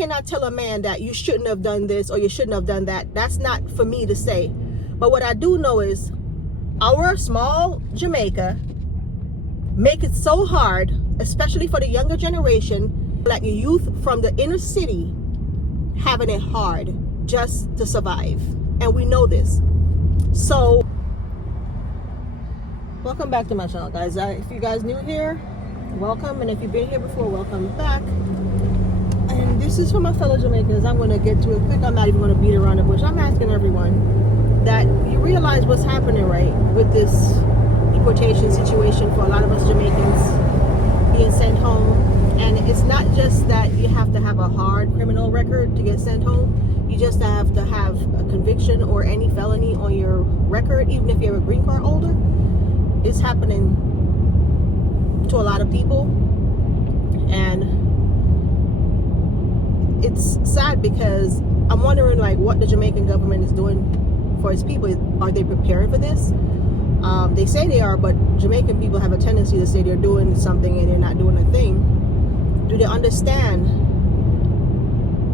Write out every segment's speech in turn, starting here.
Cannot tell a man that you shouldn't have done this or you shouldn't have done that. That's not for me to say. But what I do know is our small Jamaica make it so hard, especially for the younger generation, like youth from the inner city having it hard just to survive. And we know this. So welcome back to my channel, guys. If you guys new here, welcome, and if you've been here before, welcome back. And this is for my fellow Jamaicans. I'm going to get to it quick. I'm not even going to beat around the bush. I'm asking everyone that you realize what's happening, right, with this deportation situation for a lot of us Jamaicans being sent home. And it's not just that you have to have a hard criminal record to get sent home. You just have to have a conviction or any felony on your record, even if you're a green card holder. It's happening to a lot of people. And it's sad because I'm wondering like what the Jamaican government is doing for its people. Are they preparing for this? They say they are, but Jamaican people have a tendency to say they're doing something and they're not doing a thing. Do they understand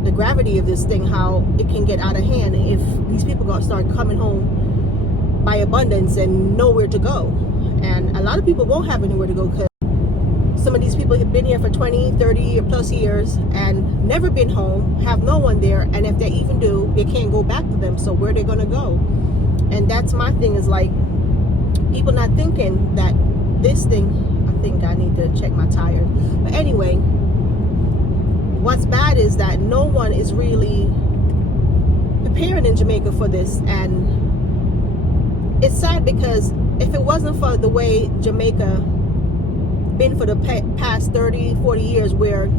the gravity of this thing, how it can get out of hand if these people start coming home by abundance and nowhere to go? And a lot of people won't have anywhere to go because some of these people have been here for 20, 30 or plus years and never been home, have no one there, and if they even do, they can't go back to them. So where are they going to go? And that's my thing, is like people not thinking that this thing, I think I need to check my tires. But anyway, what's bad is that no one is really preparing in Jamaica for this. And it's sad because if it wasn't for the way Jamaica been for the past 30, 40 years, where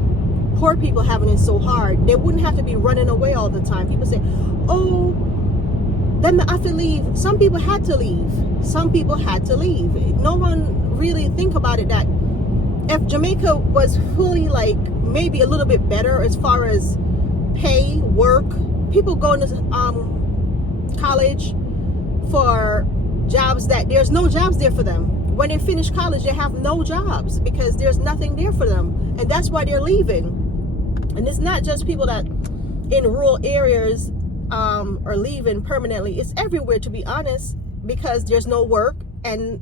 poor people having it so hard, they wouldn't have to be running away all the time. People say, oh, then I have to leave. Some people had to leave. Some people had to leave. No one really think about it, that if Jamaica was fully like maybe a little bit better as far as pay, work, people going to college for jobs that there's no jobs there for them. When they finish college, they have no jobs because there's nothing there for them. And that's why they're leaving. And it's not just people that in rural areas are leaving permanently. It's everywhere, to be honest, because there's no work. And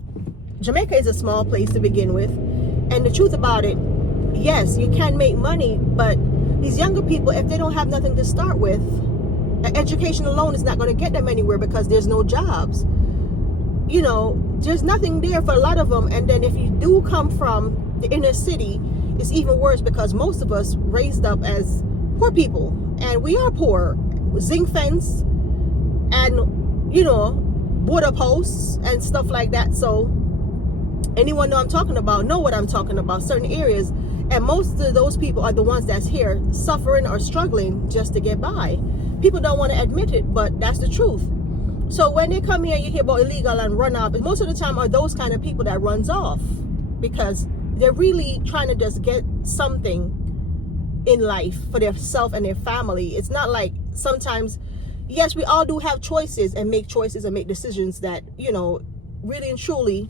Jamaica is a small place to begin with. And the truth about it, yes, you can make money, but these younger people, if they don't have nothing to start with, education alone is not going to get them anywhere because there's no jobs. You know, there's nothing there for a lot of them. And then if you do come from the inner city, it's even worse because most of us raised up as poor people, and we are poor. Zinc fence and, you know, water posts and stuff like that. So anyone know I'm talking about, know what I'm talking about, certain areas. And most of those people are the ones that's here suffering or struggling just to get by. People don't want to admit it, but that's the truth. So when they come here, you hear about illegal and run off. Most of the time are those kind of people that runs off because they're really trying to just get something in life for their self and their family. It's not like sometimes, yes, we all do have choices and make decisions that, you know, really and truly,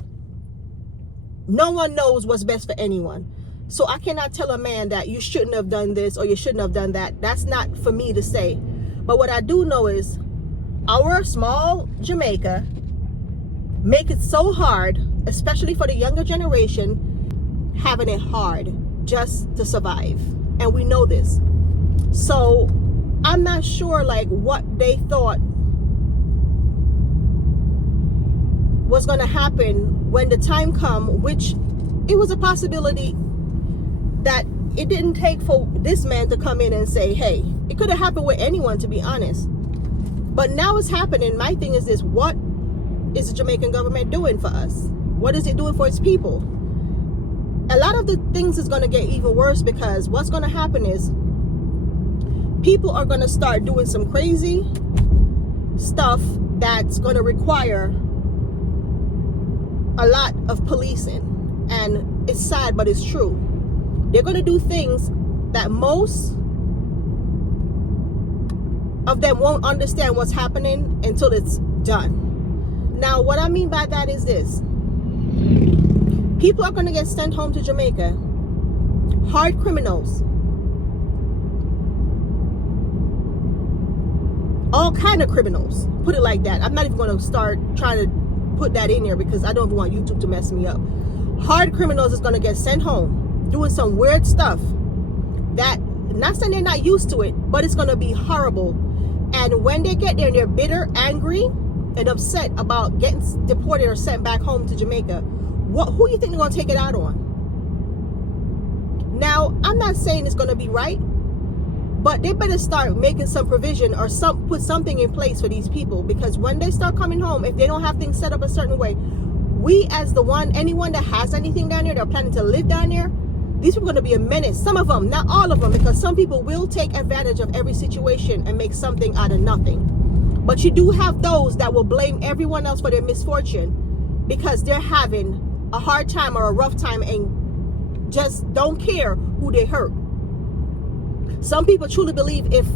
no one knows what's best for anyone. So I cannot tell a man that you shouldn't have done this or you shouldn't have done that. That's not for me to say. But what I do know is our small Jamaica make it so hard, especially for the younger generation, having it hard just to survive. And we know this. So I'm not sure like what they thought was going to happen when the time come, which it was a possibility that it didn't take for this man to come in and say, hey, it could have happened with anyone, to be honest. But now it's happening. My thing is this: what is the Jamaican government doing for us? What is it doing for its people? A lot of the things is going to get even worse because what's going to happen is people are going to start doing some crazy stuff that's going to require a lot of policing. And it's sad, but it's true. They're going to do things that most of them won't understand what's happening until it's done. Now, what I mean by that is this: people are going to get sent home to Jamaica, hard criminals, kind of criminals, put it like that. I'm not even going to start trying to put that in here because I don't want YouTube to mess me up. Hard criminals is going to get sent home doing some weird stuff that, not saying they're not used to it, but it's going to be horrible. And when they get there and they're bitter, angry, and upset about getting deported or sent back home to Jamaica, who do you think they're going to take it out on? Now, I'm not saying it's going to be right, but they better start making some provision or put something in place for these people, because when they start coming home, if they don't have things set up a certain way, we as anyone that has anything down there, they're planning to live down there, these people are going to be a menace. Some of them, not all of them, because some people will take advantage of every situation and make something out of nothing. But you do have those that will blame everyone else for their misfortune because they're having a hard time or a rough time and just don't care who they hurt. Some people truly believe if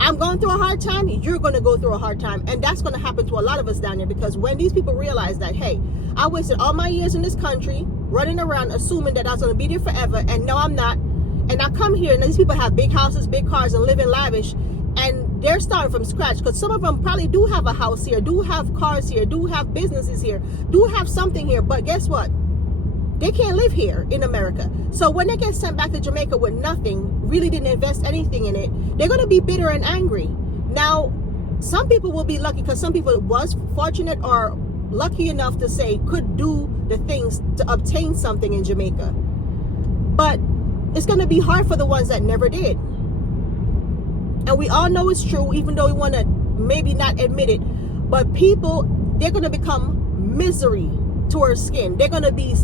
I'm going through a hard time, you're going to go through a hard time. And that's going to happen to a lot of us down there, because when these people realize that, hey, I wasted all my years in this country running around assuming that I was going to be there forever, and no, I'm not. And I come here and these people have big houses, big cars, and live in lavish, and they're starting from scratch, because some of them probably do have a house here, do have cars here, do have businesses here, do have something here, but guess what? They can't live here in America. So when they get sent back to Jamaica with nothing, really didn't invest anything in it, they're going to be bitter and angry. Now, some people will be lucky, because some people was fortunate or lucky enough to say could do the things to obtain something in Jamaica. But it's going to be hard for the ones that never did. And we all know it's true, even though we want to maybe not admit it. But people, they're going to become misery to our skin. They're going to be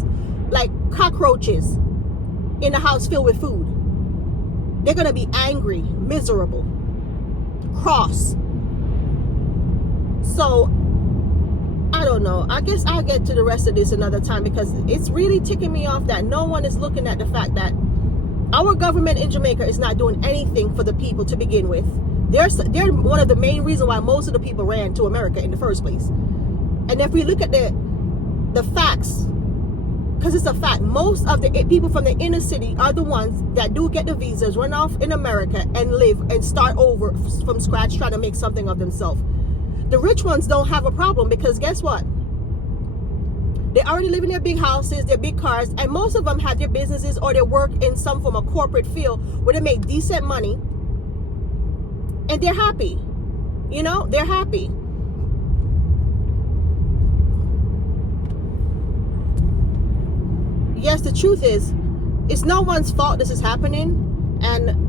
like cockroaches in a house filled with food. They're going to be angry, miserable, cross. So, I don't know. I guess I'll get to the rest of this another time, because it's really ticking me off that no one is looking at the fact that our government in Jamaica is not doing anything for the people to begin with. They're one of the main reasons why most of the people ran to America in the first place. And if we look at the facts, because it's a fact, most of the people from the inner city are the ones that do get the visas, run off in America and live and start over from scratch, trying to make something of themselves. The rich ones don't have a problem, because guess what? They already live in their big houses, their big cars, and most of them have their businesses or they work in some form of corporate field where they make decent money, and they're happy. You know, they're happy. Yes, the truth is, it's no one's fault this is happening, and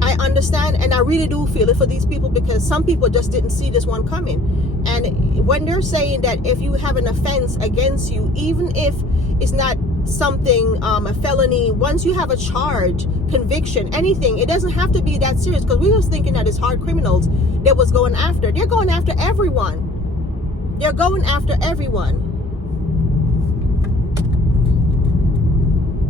I understand, and I really do feel it for these people, because some people just didn't see this one coming. And when they're saying that if you have an offense against you, even if it's not something, a felony, once you have a charge, conviction, anything, it doesn't have to be that serious, because we was thinking that it's hard criminals that was going after. They're going after everyone. They're going after everyone.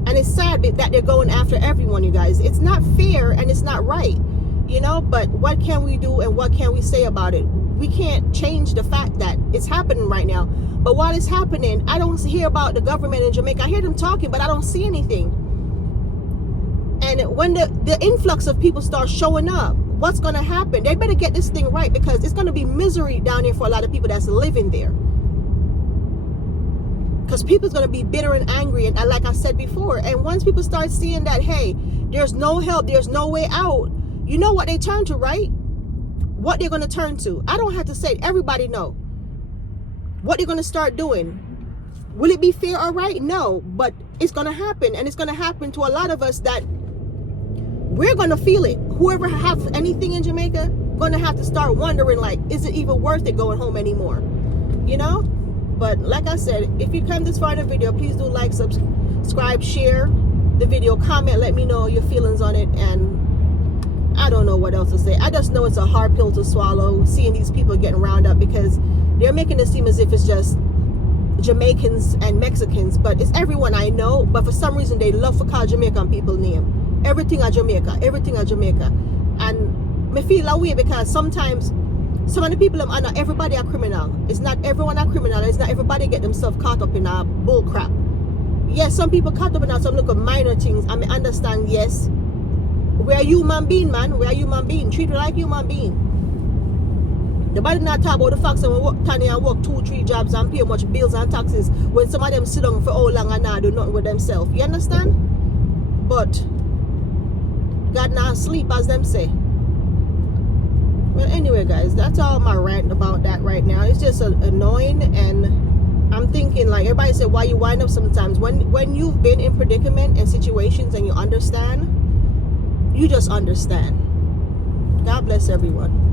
And it's sad that they're going after everyone, you guys. It's not fair and it's not right, you know, but what can we do and what can we say about it? We can't change the fact that it's happening right now. But while it's happening, I don't hear about the government in Jamaica. I hear them talking, but I don't see anything. And when the influx of people start showing up, what's going to happen? They better get this thing right, because it's going to be misery down there for a lot of people that's living there. Because people's going to be bitter and angry, and like I said before, and once people start seeing that, hey, there's no help, there's no way out, you know what they turn to, right? What they're going to turn to. I don't have to say it. Everybody know what they're going to start doing. Will it be fair or right? No, but it's going to happen, and it's going to happen to a lot of us that we're going to feel it. Whoever have anything in Jamaica going to have to start wondering, like, is it even worth it going home anymore? You know? But like I said, if you come this far in the video, please do like, subscribe, share the video, comment, let me know your feelings on it. And I don't know what else to say. I just know it's a hard pill to swallow, seeing these people getting rounded up, because they're making it seem as if it's just Jamaicans and Mexicans, but it's everyone I know. But for some reason, they love to call Jamaican people name. Everything are Jamaica, everything are Jamaica. And me feel that way, because sometimes some of the people are not everybody a criminal. It's not everyone a criminal. It's not everybody get themselves caught up in a bull crap. Yes, some people caught up in some little minor things. I mean, understand, yes. We're a human being, man. We're a human being. Treat it like human being. Nobody not talk about the facts and work Tanya and work 2-3 jobs and pay much bills and taxes when some of them sit down for how long and not do nothing with themselves. You understand? But God not sleep, as them say. Well, anyway, guys, that's all my rant about that right now. It's just annoying, and I'm thinking, like, everybody said, why you wind up sometimes when you've been in predicament and situations and you understand, you just understand. God bless everyone.